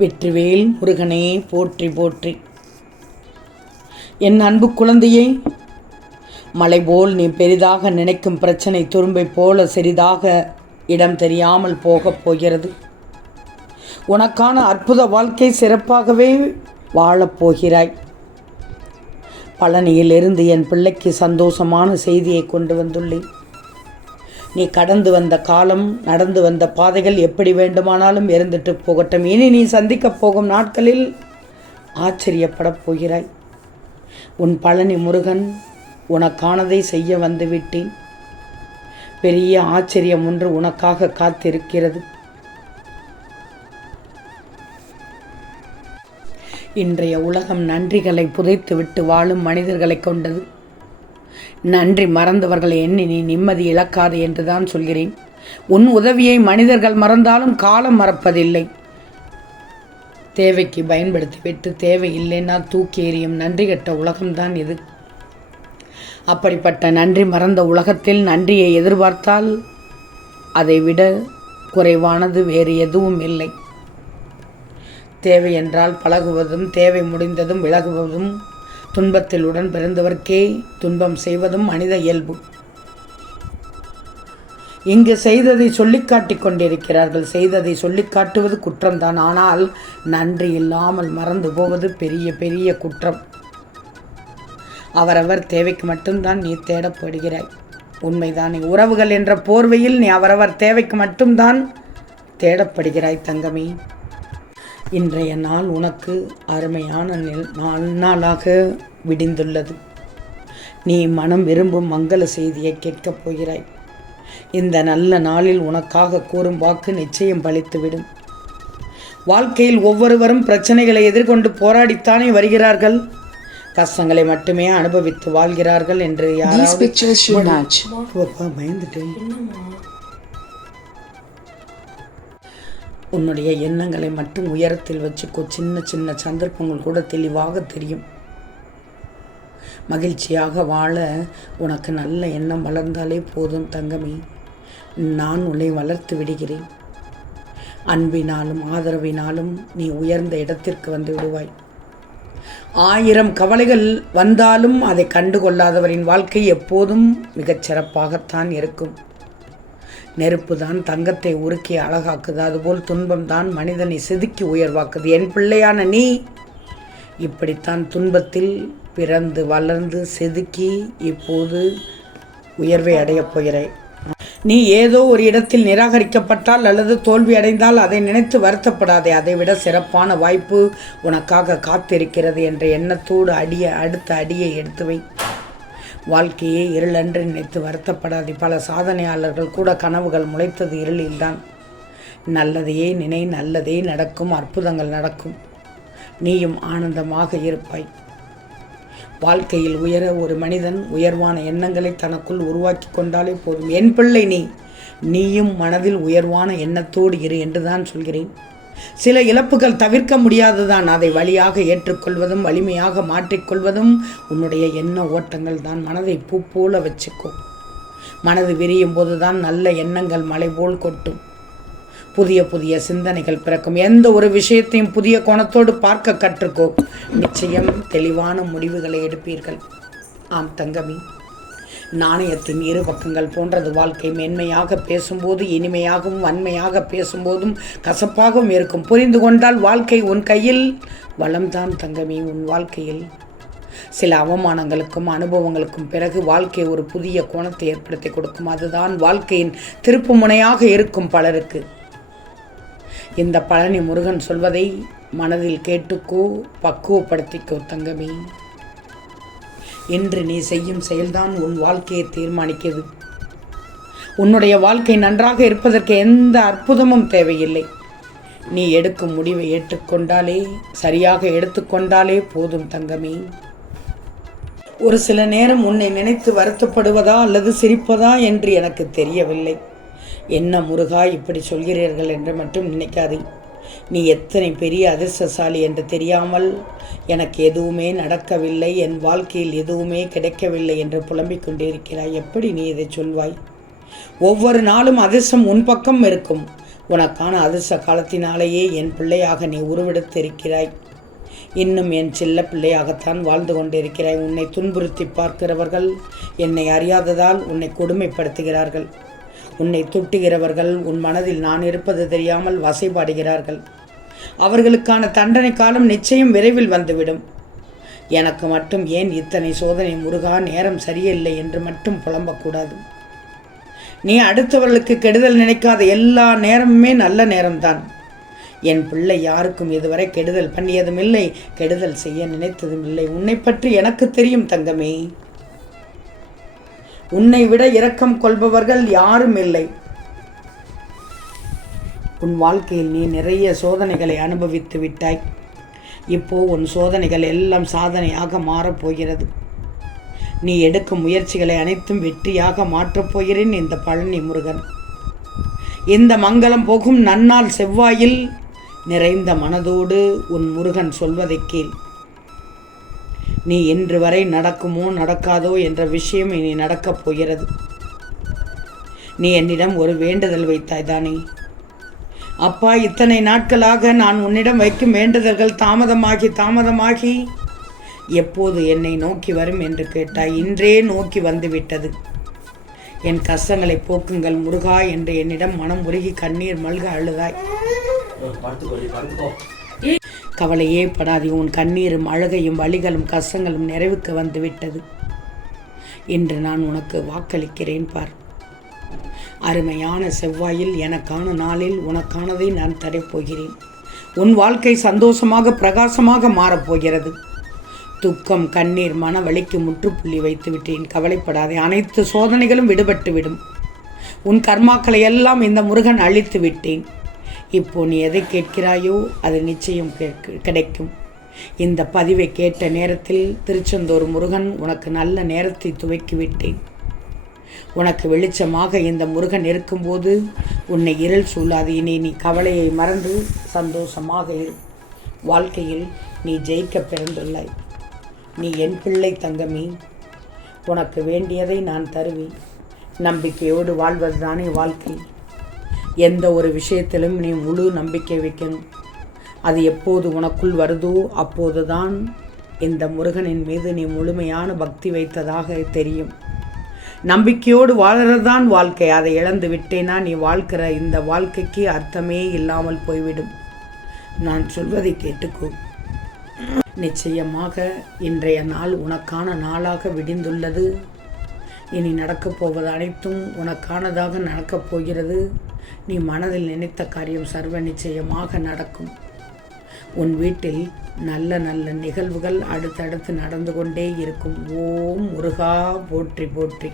வெற்றிவேல் முருகனே போற்றி போற்றி. என் அன்பு குழந்தையே, மலை போல் நீ பெரிதாக நினைக்கும் பிரச்சனை துரும்பை போல சிறிதாக இடம் தெரியாமல் போகப் போகிறது. உனக்கான அற்புத வாழ்க்கை சிறப்பாகவே வாழப்போகிறாய். பழனியிலிருந்து என் பிள்ளைக்கு சந்தோஷமான செய்தியை கொண்டு வந்துள்ளேன். நீ கடந்து வந்த காலம், நடந்து வந்த பாதைகள் எப்படி வேண்டுமானாலும் இருந்துட்டு போகட்டும். இனி நீ சந்திக்கப் போகும் நாட்களில் ஆச்சரியப்படப் போகிறாய். உன் பழனி முருகன் உனக்கானதை செய்ய வந்துவிட்டேன். பெரிய ஆச்சரியம் ஒன்று உனக்காக காத்திருக்கிறது. இன்றைய உலகம் நன்றிகளை புதைத்துவிட்டு வாழும் மனிதர்களை கொண்டது. நன்றி மறந்தவர்களை எண்ணி நீ நிம்மதி இழக்காது என்றுதான் சொல்கிறேன். உன் உதவியை மனிதர்கள் மறந்தாலும் காலம் மறப்பதில்லை. தேவைக்கு பயன்படுத்திவிட்டு தேவை இல்லைன்னா தூக்கி எறியும் நன்றி கெட்ட உலகம்தான் இது. அப்படிப்பட்ட நன்றி மறந்த உலகத்தில் நன்றியை எதிர்பார்த்தால் அதை விட குறைவானது வேறு எதுவும் இல்லை. தேவை என்றால் பழகுவதும், தேவை முடிந்ததும் விலகுவதும், துன்பத்தில் உடன் பிறந்தவர்க்கே துன்பம் செய்வதும் மனித இயல்பு. இங்கு செய்ததை சொல்லிக்காட்டிக் கொண்டிருக்கிறார்கள். செய்ததை சொல்லிக்காட்டுவது குற்றம்தான். ஆனால் நன்றி இல்லாமல் மறந்து போவது பெரிய பெரிய குற்றம். அவரவர் தேவைக்கு மட்டும்தான் நீ தேடப்படுகிறாய். உண்மைதான். உறவுகள் என்ற போர்வையில் நீ அவரவர் தேவைக்கு மட்டும்தான் தேடப்படுகிறாய் தங்கமே. இன்றைய நாள் உனக்கு அருமையான நாளாக விடிந்துள்ளது. நீ மனம் விரும்பும் மங்கள செய்தியை கேட்கப் போகிறாய். இந்த நல்ல நாளில் உனக்காக கூறும் வாக்கு நிச்சயம் பலித்துவிடும். வாழ்க்கையில் ஒவ்வொருவரும் பிரச்சனைகளை எதிர்கொண்டு போராடித்தானே வருகிறார்கள். கஷ்டங்களை மட்டுமே அனுபவித்து வாழ்கிறார்கள் என்று யாராவது பயந்துட்டேன். உன்னுடைய எண்ணங்களை மட்டும் உயரத்தில் வச்சுக்கோ. சின்ன சின்ன சந்தர்ப்பங்கள் கூட தெளிவாக தெரியும். மகிழ்ச்சியாக வாழ உனக்கு நல்ல எண்ணம் வளர்ந்தாலே போதும் தங்கமே. நான் உன்னை வளர்த்து விடுகிறேன். அன்பினாலும் ஆதரவினாலும் நீ உயர்ந்த இடத்திற்கு வந்து விடுவாய். 1000 கவலைகள் வந்தாலும் அதை கண்டுகொள்ளாதவரின் வாழ்க்கை எப்போதும் மிகச் சிறப்பாகத்தான் இருக்கும். நெருப்பு தான் தங்கத்தை உருக்கி அழகாக்குது. அதுபோல் துன்பம் தான் மனிதனை செதுக்கி உயர்வாக்குது. என் பிள்ளையான நீ இப்படித்தான் துன்பத்தில் பிறந்து வளர்ந்து செதுக்கி இப்போது உயர்வை அடையப் போகிறாய். நீ ஏதோ ஒரு இடத்தில் நிராகரிக்கப்பட்டால் அல்லது தோல்வி அடைந்தால் அதை நினைத்து வருத்தப்படாதே. அதைவிட சிறப்பான வாய்ப்பு உனக்காக காத்திருக்கிறது என்ற எண்ணத்தோடு அடுத்த அடியை எடுத்து வை. வாழ்க்கையே இருளன்று நினைத்து வருத்தப்படாதே. பல சாதனையாளர்கள் கூட கனவுகள் முளைத்தது இருளில்தான். நல்லதையே நினை, நல்லதே நடக்கும், அற்புதங்கள் நடக்கும். நீயும் ஆனந்தமாக இருப்பாய். வாழ்க்கையில் உயர ஒரு மனிதன் உயர்வான எண்ணங்களை தனக்குள் உருவாக்கி கொண்டாலே போதும். என் பிள்ளை நீயும் மனதில் உயர்வான எண்ணத்தோடு இரு என்றுதான் சொல்கிறேன். சில இழப்புகள் தவிர்க்க முடியாதுதான். அதை வழியாக ஏற்றுக்கொள்வதும் வலிமையாக மாற்றிக்கொள்வதும் உன்னுடைய எண்ண ஓட்டங்கள் தான். மனதை பூ போல வச்சுக்கோ. மனது விரியும் போதுதான் நல்ல எண்ணங்கள் மலை போல் கொட்டும். புதிய புதிய சிந்தனைகள் பிறக்கும். எந்த ஒரு விஷயத்தையும் புதிய கோணத்தோடு பார்க்க கற்றுக்கோ. நிச்சயம் தெளிவான முடிவுகளை எடுப்பீர்கள். ஆம் தங்கமி, நாணயத்தின் இரு பக்கங்கள் போன்றது வாழ்க்கை. மென்மையாக பேசும்போது இனிமையாகவும், வன்மையாக பேசும்போதும் கசப்பாகவும் இருக்கும். புரிந்து கொண்டால் வாழ்க்கை உன் கையில் வளம்தான் தங்கமி. உன் வாழ்க்கையில் சில அவமானங்களுக்கும் அனுபவங்களுக்கும் பிறகு வாழ்க்கை ஒரு புதிய கோணத்தை ஏற்படுத்தி கொடுக்கும். அதுதான் வாழ்க்கையின் திருப்பு முனையாக இருக்கும் பலருக்கு. இந்த பழனி முருகன் சொல்வதை மனதில் கேட்டுக்கோ, பக்குவப்படுத்திக்கோ தங்கமே. இன்று நீ செய்யும் செயல்தான் உன் வாழ்க்கையை தீர்மானிக்கிறது. உன்னுடைய வாழ்க்கை நன்றாக இருப்பதற்கு எந்த அற்புதமும் தேவையில்லை. நீ எடுக்கும் முடிவை ஏற்றுக்கொண்டாலே, சரியாக எடுத்துக்கொண்டாலே போதும் தங்கமே. ஒரு சில நேரம் உன்னை நினைத்து வருத்தப்படுவதா அல்லது சிரிப்பதா என்று எனக்கு தெரியவில்லை. என்ன முருகா இப்படி சொல்கிறீர்கள் என்று மட்டும் நினைக்காதே. நீ எத்தனை பெரிய அதிர்ஷ்டசாலி என்று தெரியாமல் எனக்கு எதுவுமே நடக்கவில்லை, என் வாழ்க்கையில் எதுவுமே கிடைக்கவில்லை என்று புலம்பிக் கொண்டிருக்கிறாய். எப்படி நீ இதை சொல்வாய்? ஒவ்வொரு நாளும் அதிர்ஷ்டம் உன் பக்கம் இருக்கும். உனக்கான அதிர்ஷ்ட காலத்தினாலேயே என் பிள்ளையாக நீ உருவெடுத்திருக்கிறாய். இன்னும் என் செல்ல பிள்ளையாகத்தான் வாழ்ந்து கொண்டிருக்கிறாய். உன்னை துன்புறுத்தி பார்க்கிறவர்கள் என்னை அறியாததால் உன்னை கொடுமைப்படுத்துகிறார்கள். உன்னை துட்டுகிறவர்கள் உன் மனதில் நான் இருப்பது தெரியாமல் வசைபாடுகிறார்கள். அவர்களுக்கான தண்டனை காலம் நிச்சயம் விரைவில் வந்துவிடும். எனக்கு மட்டும் ஏன் இத்தனை சோதனை முருகா, நேரம் சரியில்லை என்று மட்டும் புலம்பக்கூடாது. நீ அடுத்தவர்களுக்கு கெடுதல் நினைக்காத எல்லா நேரமுமே நல்ல நேரம்தான். என் பிள்ளை யாருக்கும் இதுவரை கெடுதல் பண்ணியதும் இல்லை, கெடுதல் செய்ய நினைத்ததும் இல்லை. உன்னை பற்றி எனக்கு தெரியும் தங்கமே. உன்னை விட இரக்கம் கொள்பவர்கள் யாரும் இல்லை. உன் வாழ்க்கையில் நீ நிறைய சோதனைகளை அனுபவித்து விட்டாய். இப்போ உன் சோதனைகள் எல்லாம் சாதனையாக மாறப்போகிறது. நீ எடுக்கும் முயற்சிகளை அனைத்தும் வெற்றியாக மாற்றப் போகிறேன் இந்த பழனி முருகன். இந்த மங்களம் போகும் நன்னாள் செவ்வாயில் நிறைந்த மனதோடு உன் முருகன் சொல்வதை கேள். நீ இன்று வரை நடக்குமோ நடக்காதோ என்ற விஷயம் இனி நடக்கப் போகிறது. நீ என்னிடம் ஒரு வேண்டுதல் வைத்தாய் தானே? அப்பா, இத்தனை நாட்களாக நான் உன்னிடம் வைக்கும் வேண்டுதல்கள் தாமதமாகி எப்போது என்னை நோக்கி வரும் என்று கேட்டாய். இன்றே நோக்கி வந்துவிட்டது. என் கஷ்டங்களை போக்குங்கள் முருகா என்று என்னிடம் மனம் உருகி கண்ணீர் மல்க அழுதாய். கவலையே படாதே, உன் கண்ணீரும் அழுகையும் வலிகளும் கஷ்டங்களும் நிறைவுக்கு வந்துவிட்டது. இன்று நான் உனக்கு வாக்களிக்கிறேன் பார். அருமையான செவ்வாயில் எனக்கான நாளில் உனக்கானதை நான் தரப்போகிறேன். உன் வாழ்க்கை சந்தோஷமாக பிரகாசமாக மாறப்போகிறது. துக்கம், கண்ணீர், மன வலிக்கு முற்றுப்புள்ளி வைத்து விட்டேன். கவலைப்படாதே, அனைத்து சோதனைகளும் விடுபட்டுவிடும். உன் கர்மாக்களை எல்லாம் இந்த முருகன் அழித்து விட்டேன். இப்போ நீ எதை கேட்கிறாயோ அது நிச்சயம் கிடைக்கும். இந்த பதிவை கேட்ட நேரத்தில் திருச்செந்தூர் முருகன் உனக்கு நல்ல நேரத்தை துவக்கிவிட்டேன். உனக்கு வெளிச்சமாக இந்த முருகன் இருக்கும்போது உன்னை இருள் சூழாது. இனி நீ கவலையை மறந்து சந்தோஷமாக இரு. வாழ்க்கையில் நீ ஜெயிக்க பிறந்துள்ளாய். நீ என் பிள்ளை தங்கமே. உனக்கு வேண்டியதை நான் தருவேன். நம்பிக்கையோடு வாழ்வதுதானே வாழ்க்கை. எந்த ஒரு விஷயத்திலும் நீ முழு நம்பிக்கை வைக்கணும். அது எப்போது உனக்குள் வருதோ அப்போதுதான் இந்த முருகனின் மீது நீ முழுமையான பக்தி வைத்ததாக தெரியும். நம்பிக்கையோடு வாழறதுதான் வாழ்க்கை. அதை இழந்து விட்டேனா நீ வாழ்க்கிற இந்த வாழ்க்கைக்கு அர்த்தமே இல்லாமல் போய்விடும். நான் சொல்வதை கேட்டுக்கோ. நிச்சயமாக இன்றைய நாள் உனக்கான நாளாக விடிந்துள்ளது. இனி நடக்கப் போவது அனைத்தும் உனக்கானதாக நடக்கப் போகிறது. நீ மனதில் நினைத்த காரியம் சர்வ நிச்சயமாக நடக்கும். உன் வீட்டில் நல்ல நல்ல நிகழ்வுகள் அடுத்தடுத்து நடந்து கொண்டே இருக்கும். ஓம் முருகா போற்றி போற்றி.